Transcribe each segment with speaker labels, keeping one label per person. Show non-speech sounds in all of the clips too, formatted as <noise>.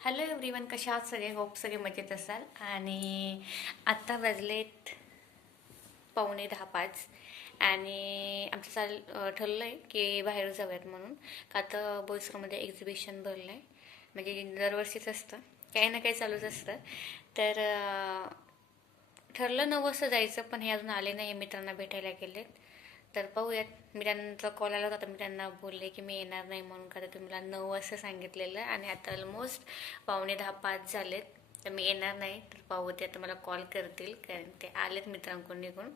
Speaker 1: Hello everyone कशा आहात सगळे? होप सगळे मजेत असाल. आणि आत्ता वाजलेत पावणे दहा पाच. आणि आमचं चाल ठरलं आहे की बाहेर जाऊयात म्हणून. का तर बोईसरमध्ये एक्झिबिशन भरलं आहे म्हणजे दरवर्षीच असतं. काही ना काही चालूच असतं. तर ठरलं नऊ वाजता जायचं पण हे अजून आले नाही मित्रांना भेटायला गेलेत. तर पाहूयात. मी त्यांचा कॉल आला होता तर मी त्यांना बोलले की मी येणार नाही म्हणून का तर तुम्ही मला नऊ असं सांगितलेलं आणि आता ऑलमोस्ट पावणे दहा पाच झालेत. तर मी येणार नाही. तर पाहू ते आता मला कॉल करतील कारण ते आलेत मित्रांकडून निघून.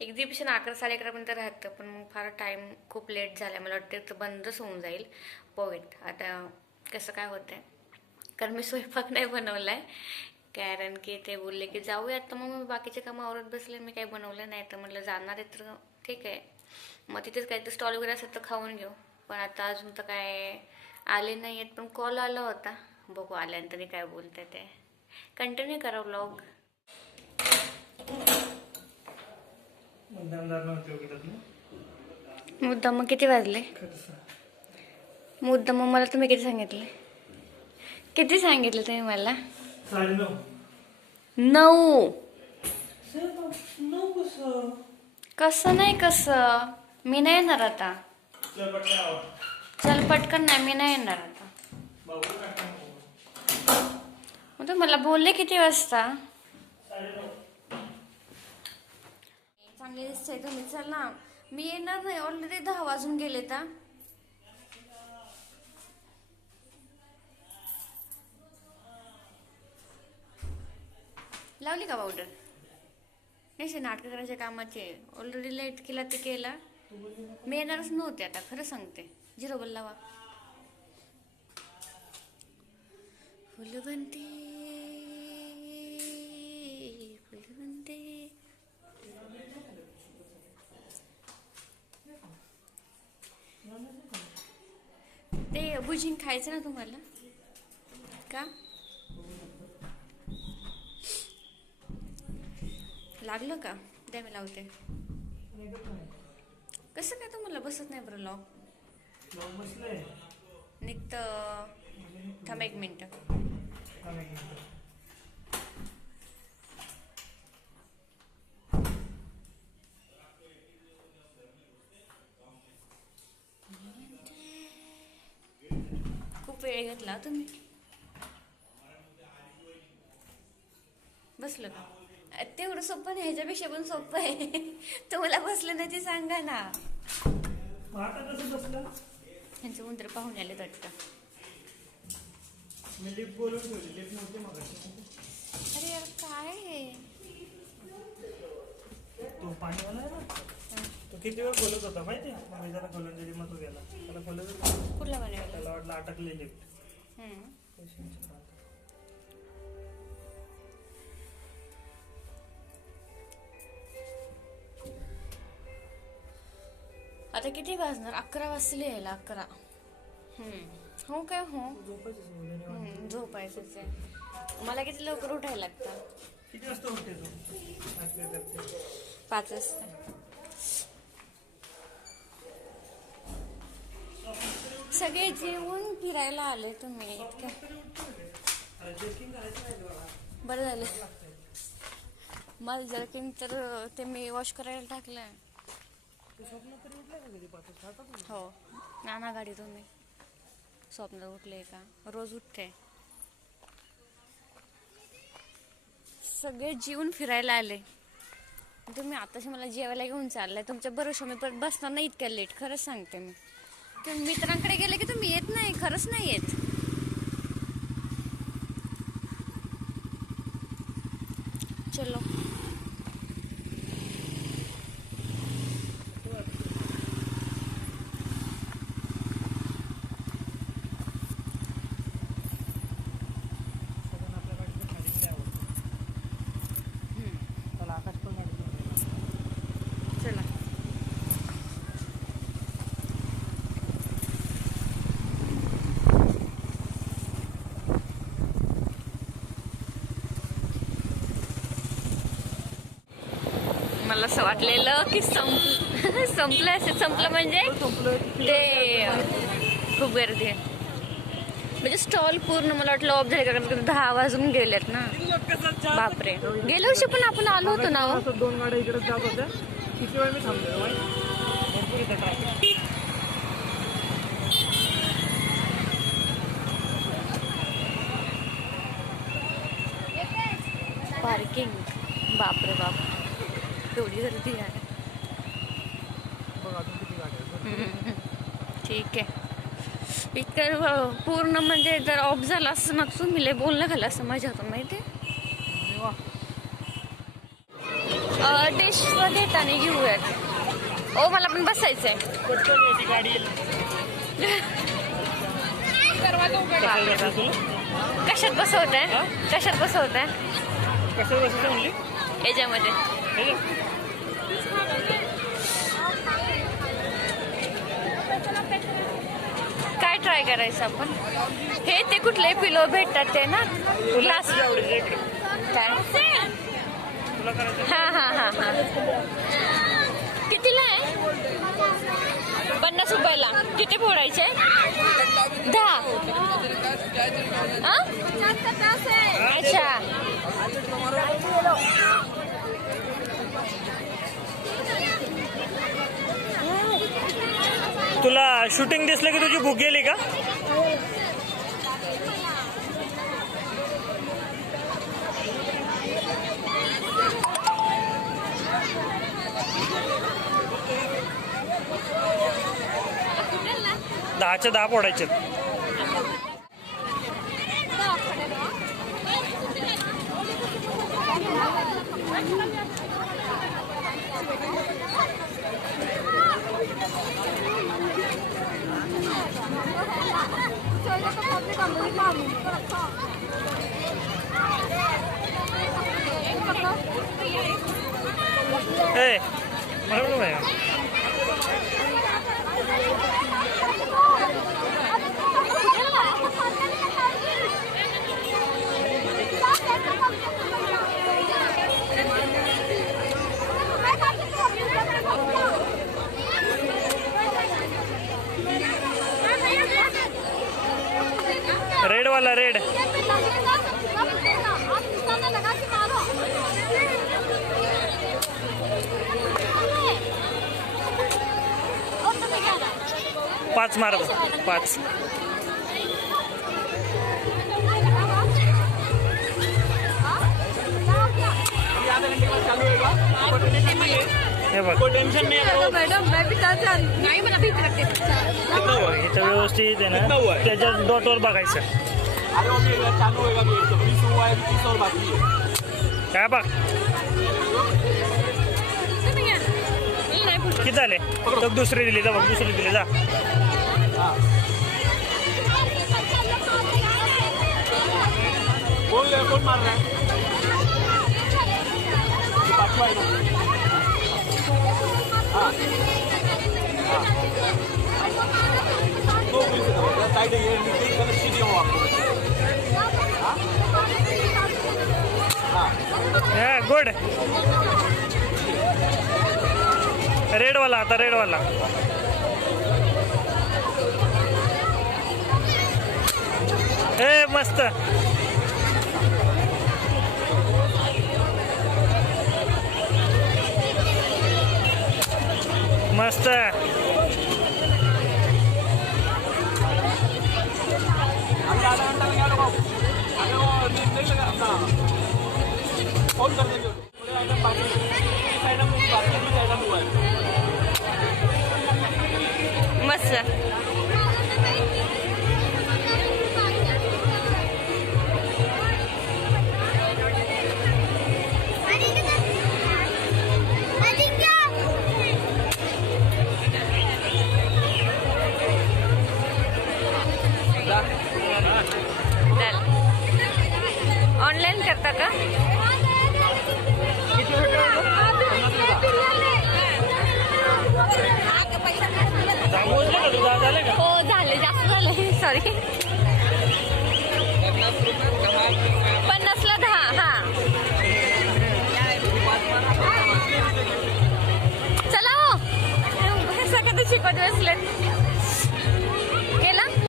Speaker 1: एक्झिबिशन अकरा साडे अकरापर्यंत राहतं पण मग फार टाईम खूप लेट झाला मला वाटतं तर बंदच होऊन जाईल. पाहूयात. आता कसं काय होतं आहे कारण मी स्वयंपाक नाही बनवला आहे कारण की ते बोलले की जाऊयात तर मग मी बाकीचे कामं आवरत बसले मी काही बनवलं नाही. तर म्हटलं जाणार आहे तर ठीक आहे. मग तिथेच काहीतरी स्टॉल वगैरे असेल तर खाऊन घेऊ. पण आता अजून तर काय आले नाही आहेत पण कॉल आला होता. बघू आल्यानंतर काय बोलते ते. कंटिन्यू करा व्लॉग
Speaker 2: ना
Speaker 1: मुद्दा मग किती वाजले? मुद्दा मग मला तुम्ही किती सांगितले? किती सांगितलं तुम्ही मला?
Speaker 2: नऊ. कसं
Speaker 1: नाही कसं? मी नाही येणार आता. चल पटकन नाही मी नाही येणार आता. मग तुम्ही मला बोलले किती वाजता? चांगले दिसतंय तुम्ही. चला मी येणार नाही. ऑलरेडी दहा वाजून गेले तर लावली का पावडर नाही नाटक करायच्या कामाचे. ऑलरेडी लेट केला ते केला. मी येणारच नव्हते आता खरं सांगते. झिरो बल लावा. फुलवंते फुलवंते. ते भुजिंग खायचं ना तुम्हाला? का? लागलं का? द्या मी लावते. कसं काय तुम्हाला बसत नाही बरं लॉक
Speaker 2: लॉक बसलंय
Speaker 1: निघतं. थांब एक मिनटं
Speaker 2: मिनिट.
Speaker 1: खूप वेळ घेतला तुम्ही. बसलं का? तेवढं सोपं नाही ह्याच्यापेक्षा पण सोपं आहे. <laughs> तुम्हाला बसलं नाही ते सांगा ना.
Speaker 2: आता कसं बसलं?
Speaker 1: ह्यांचे उंदर पाहून आले वाटतं.
Speaker 2: मी लिफ्ट बोलून ठेवली लिफ्ट नव्हती मग
Speaker 1: अरे यार काय आहे?
Speaker 2: तो पाणीवाला आहे ना? तो किती वेळ बोलत होता माहिती आहे? मग जरा खोलून गेला. त्याला खोलत होता.
Speaker 1: कुठला बनवला
Speaker 2: त्याला वाटलं अटकली लिफ्ट
Speaker 1: हम्म. किती वाजणार? अकरा वाजले यायला अकरा. हम्म. हो काय हो? झोपायचंच आहे मला किती लवकर उठायला लागतं?
Speaker 2: वाजता
Speaker 1: पाच वाजता. सगळे जेवून फिरायला आले तुम्ही
Speaker 2: तुला.
Speaker 1: बरं झालं. माझं जर्किन तर ते मी वॉश करायला टाकलंय. हो. नाना गाडी तुम्ही स्वप्न उठले का? रोज उठते. सगळे जीवन फिरायला आले. तुम्ही आताशी मला जेवायला घेऊन चाललाय. तुमच्या बरोबर मी परत बसणार नाही इतक्या लेट खरंच सांगते मी. तुम्ही मित्रांकडे गेले की तुम्ही येत नाही? खरंच नाही येत. चलो
Speaker 2: सगळ्यांना आपल्या गाडीचं खाली लय आवडतं. त्याला आकाश पण गाडी आवडते.
Speaker 1: चला मला असं वाटलेलं की संप <laughs> संपलं असं संपलं म्हणजे ते खूप गर्दी आहे. म्हणजे स्टॉल पूर्ण मला वाटलं ऑफ झाले कारण का दहा वाजून गेलेत ना. बापरे. गेल्या वर्षी पण आपण आलो होतो ना
Speaker 2: दोन गाड्या इकडे जात होत्या किती वेळ मी
Speaker 1: पार्किंग बापरे बाप. एवढी गर्दी आहे. ठीक आहे. इतर पूर्ण म्हणजे जर ऑफ झाला असं ना तुम्ही लय बोलणं झालं असं माझ्या हातून माहिती. डिश घेताना घेऊयात. ओ मला पण
Speaker 2: बसायचं तुला?
Speaker 1: कशात बसवत आहे कशात बसवत आहे याच्यामध्ये. काय ट्राय करायचं आपण? हे ते कुठले पिलो भेटतात ते ना? ग्लास. काय?
Speaker 2: तुला
Speaker 1: हा हा हा हा. कितीला आहे? पन्नास रुपयाला. किती फोडायचे? दहा. हा? अच्छा.
Speaker 2: तुला शूटिंग दिसलं की तुझी बुक गेली का? दहाच्या दहा फोडायचे ए मला पण नाही रेड वाला रेड पाच मार पाच. हे बघ टेन्शन नाही
Speaker 1: मॅडम नाही मला भीती लागते
Speaker 2: इथं व्यवस्थित आहे ना? त्याच्या डॉटवर बघायचं
Speaker 3: अरे अभी अगर चालू होएगा अभी एक तो बीस हुआ है बीस और बाकी है।
Speaker 2: काय बघ
Speaker 1: मी नाही पुढे
Speaker 2: किती झाले तर दुसरी दिली जा बघ दुसरी दिली जा।
Speaker 3: कौन ले कौन मार रहा है? ये पांचवा है ना हाँ हाँ दो बीस है तो साइड आपको
Speaker 2: गुड रेड वाला आता रेड वाला ए मस्त.
Speaker 1: Basta. Ang lalang
Speaker 2: ng tangyalo ko. Ano, hindi
Speaker 1: lang ako. Hold on, sorry पन्नासला दहा हा. चला हो. सगळं शिकवत बसलेत